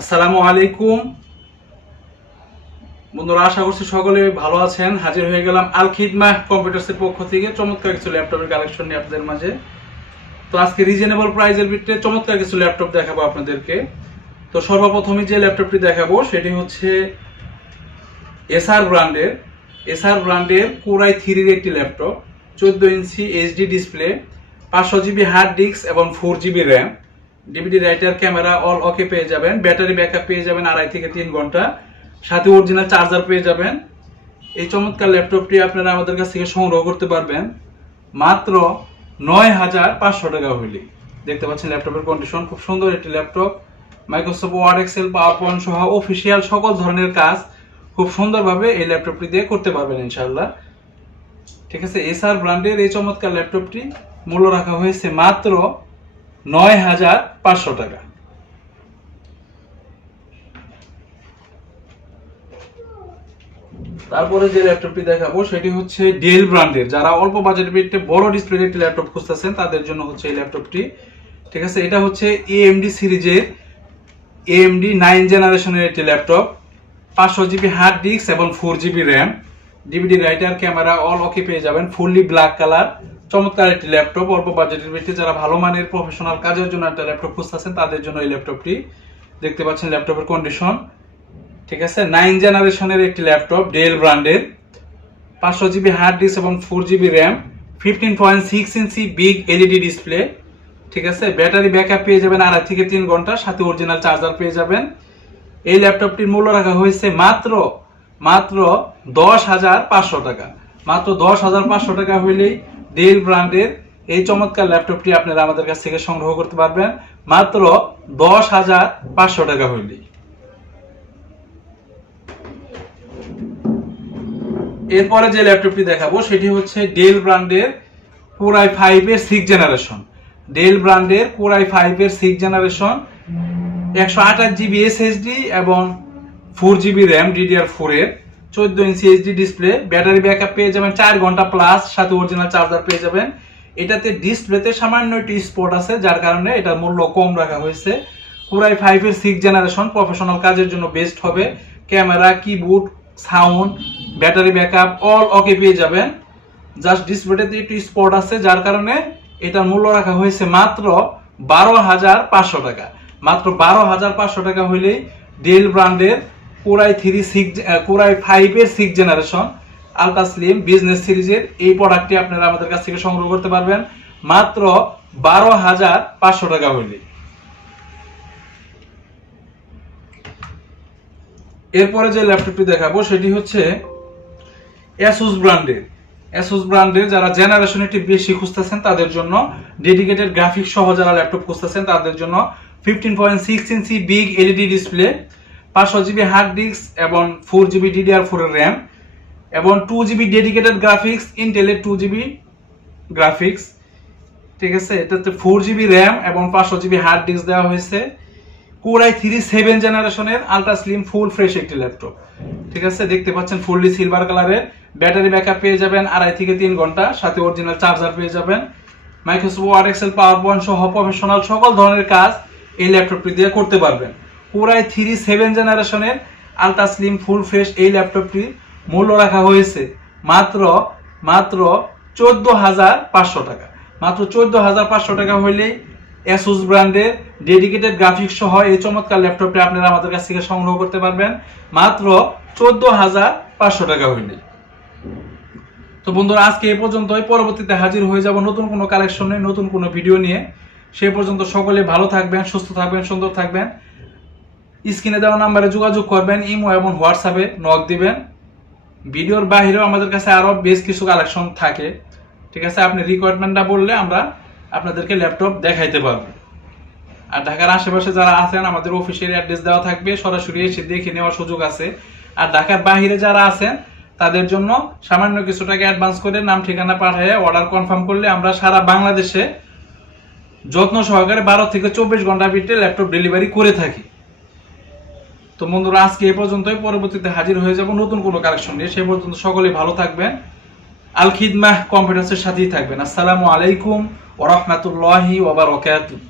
আসসালামু আলাইকুম বন্ধুরা, আশা করছি সকলে ভালো আছেন। হাজির হয়ে গেলাম আল খিদমাহ কম্পিউটার্সের পক্ষ থেকে চমৎকার কিছু ল্যাপটপের কালেকশন নিয়ে আপনাদের মাঝে। তো আজকে রিজনেবল প্রাইসের ভিতরে চমৎকার কিছু ল্যাপটপ দেখাবো আপনাদেরকে। তো সর্বপ্রথমে যে ল্যাপটপটি দেখাবো সেটি হচ্ছে এসআর ব্র্যান্ডের Core i3 একটি laptop, 14 inch HD display, 500 GB hard disk এবং 4 GB RAM, DVD writer, camera all okay পেয়ে যাবেন। ব্যাটারি ব্যাকআপ পেয়ে যাবেন 2.5 থেকে 3 ঘন্টা, সাথে অরিজিনাল চার্জার পেয়ে যাবেন। এই চমৎকার ল্যাপটপটি আপনারা আমাদের কাছ থেকে সংগ্রহ করতে পারবেন মাত্র 9,500 টাকা হইলে। দেখতে পাচ্ছেন ল্যাপটপের কন্ডিশন খুব সুন্দর একটি laptop. Microsoft Word, Excel, power point সহ অফিসিয়াল সকল ধরনের কাজ খুব সুন্দরভাবে এই ল্যাপটপটি দিয়ে করতে পারবেন ইনশাআল্লাহ। ঠিক আছে, এসআর ব্র্যান্ডের এই চমৎকার ল্যাপটপটি মূল্য রাখা হয়েছে মাত্র 9,500 টাকা। তারপরে যে ল্যাপটপটি দেখাবো সেটি হচ্ছে ডেল ব্র্যান্ডের। যারা অল্প বাজেটের ভিতরে বড় ডিসপ্লের একটি ল্যাপটপ খুঁজতেছেন তাদের জন্য হচ্ছে এই ল্যাপটপটি। ঠিক আছে, এটা হচ্ছে এএমডি সিরিজের AMD 9 জেনারেশনের একটি ল্যাপটপ, 500 জিবি হার্ড ডিস্ক এবং 4 GB RAM, DVD writer, camera all okay পেয়ে যাবেন। ফুললি ব্ল্যাক কালার, চমৎকার একটি ল্যাপটপ। অল্প বাজেটের ভিতরে যারা ভালো মানের প্রফেশনাল কাজের জন্য একটা ল্যাপটপ খুঁজতেছেন তাদের জন্য এই ল্যাপটপটি। দেখতে পাচ্ছেন ল্যাপটপের কন্ডিশন। ঠিক আছে, 9 জেনারেশনের একটি ল্যাপটপ ডেল ব্র্যান্ডের, 500 জিবি হার্ড ডিস্ক এবং 4 GB RAM, 15.6 inch big LED display. ঠিক আছে, ব্যাটারি ব্যাকআপ পেয়ে যাবেন 2.5 থেকে 3 ঘন্টা, সাথে অরিজিনাল চার্জার পেয়ে যাবেন। এই ল্যাপটপটির মূল্য রাখা হয়েছে মাত্র 10,500 টাকা। মাত্র 10,500 টাকা হইলেই ডেল ব্র্যান্ডের এই চমৎকার ল্যাপটপটি আপনারা আমাদের কাছ থেকে সংগ্রহ করতে পারবেন মাত্র 10,500 টাকা হইলেই। এরপরে যে ল্যাপটপটি দেখাবো সেটি হচ্ছে ডেল ব্র্যান্ডের Core i5 এর 6 জেনারেশন। ডেল ব্র্যান্ডের Core i5 এর 6 জেনারেশন, 128 জিবি এসএসডি এবং 4 জিবি র্যাম DDR4 এর, 14 inch HD display, battery backup পেয়ে যাবেন 4 ঘন্টা প্লাস, সাথে অরিজিনাল চার্জার পেয়ে যাবেন। এটাতে ডিসপ্লেতে সামান্য একটি স্পট আছে, যার কারণে এটার মূল্য কম রাখা হয়েছে। Core i5 এর 6 জেনারেশন প্রফেশনাল কাজের জন্য বেস্ট হবে। Camera, keyboard, sound, battery backup all okay পেয়ে যাবেন। জাস্ট ডিসপ্লেতে একটু স্পট আছে, যার কারণে এটার মূল্য রাখা হয়েছে মাত্র 12,500 টাকা। মাত্র 12,500 টাকা হইলেই ডেল ব্র্যান্ডের Core i5 এর 6 জেনারেশন আলট্রা স্লিম বিজনেস সিরিজের এই প্রোডাক্টটি আপনারা আমাদের কাছ থেকে সংগ্রহ করতে পারবেন মাত্র 12,500 টাকা হইলেই। এরপরে যে ল্যাপটপটি দেখাবো সেটি হচ্ছে Asus ব্র্যান্ডের। যারা জেনারেশন একটি বেশি খুঁজতেছেন তাদের জন্য, ডেডিকেটেড গ্রাফিক্স সহ যারা ল্যাপটপ খুঁজতেছেন তাদের জন্য 15.6 inch big LED display, 500 GB hard disk এবং 4 জিবি DDR4 এর র্যাম এবং 2 জিবি ডেডিকেটেড গ্রাফিক্স, ইন্টেলের 2 জিবি গ্রাফিক্স। ঠিক আছে, এটাতে 4 জিবি র্যাম এবং 500 জিবি হার্ড ডিস্ক দেওয়া হয়েছে। Core i3 7 জেনারেশনের আলট্রা স্লিম ফুল ফ্রেশ একটি ল্যাপটপ। ঠিক আছে, দেখতে পাচ্ছেন ফুললি সিলভার কালারের, ব্যাটারি ব্যাকআপ পেয়ে যাবেন 2.5 থেকে 3 ঘন্টা, সাথে অরিজিনাল চার্জার পেয়ে যাবেন। Microsoft Word, Excel, power point সহ প্রফেশনাল সকল ধরনের কাজ এই ল্যাপটপটি দিয়ে করতে পারবেন। Core i3 7 জেনারেশনের আলট্রা স্লিম ফুল ফ্রেশ এই ল্যাপটপটি মূল্য রাখা হয়েছে মাত্র 14,500 টাকা। মাত্র 14,500 টাকা হইলেই Asus ব্র্যান্ডের ডেডিকেটেড গ্রাফিক্স সহ এই চমৎকার ল্যাপটপটি আপনারা আমাদের কাছ থেকে সংগ্রহ করতে পারবেন মাত্র 14,500 টাকা হইলেই। তো বন্ধুরা, আজকে এই পর্যন্তই। পরবর্তীতে হাজির হয়ে যাব নতুন কোনো কালেকশন নিয়ে, নতুন কোনো ভিডিও নিয়ে। সেই পর্যন্ত সকলে ভালো থাকবেন, সুস্থ থাকবেন, সুন্দর থাকবেন। স্ক্রিনে দেওয়া নাম্বারে যোগাযোগ করবেন, ইমো এবং হোয়াটসঅ্যাপে নক দিবেন। ভিডিওর বাহিরেও আমাদের কাছে আরো বেশ কিছু কালেকশন থাকে। ঠিক আছে, আপনি রিকোয়ারমেন্টটা বললে আমরা আপনাদেরকে ল্যাপটপ দেখাইতে পারবো। আর ঢাকার আশেপাশে যারা আছেন আমাদের অফিসের অ্যাড্রেস দেওয়া থাকবে, সরাসরি এসে দেখে নেওয়ার সুযোগ আছে। আর ঢাকার বাহিরে যারা আছেন তাদের জন্য সামান্য কিছু টাকা অ্যাডভান্স করে নাম ঠিকানা পাঠিয়ে অর্ডার কনফার্ম করলে আমরা সারা বাংলাদেশে যত্ন সহকারে 12 থেকে 24 ঘন্টার ভিতরে ল্যাপটপ ডেলিভারি করে থাকি। তো বন্ধুরা, আজকে এই পর্যন্তই। পরবর্তীতে হাজির হয়ে যাব নতুন কোনো কালেকশন নিয়ে। সেই পর্যন্ত সকলেই ভালো থাকবেন, আল খিদমাহ কম্পিউটার্সের সাথেই থাকবেন। আসসালামু আলাইকুম ওয়া রাহমাতুল্লাহি ওয়া বারাকাতুহু।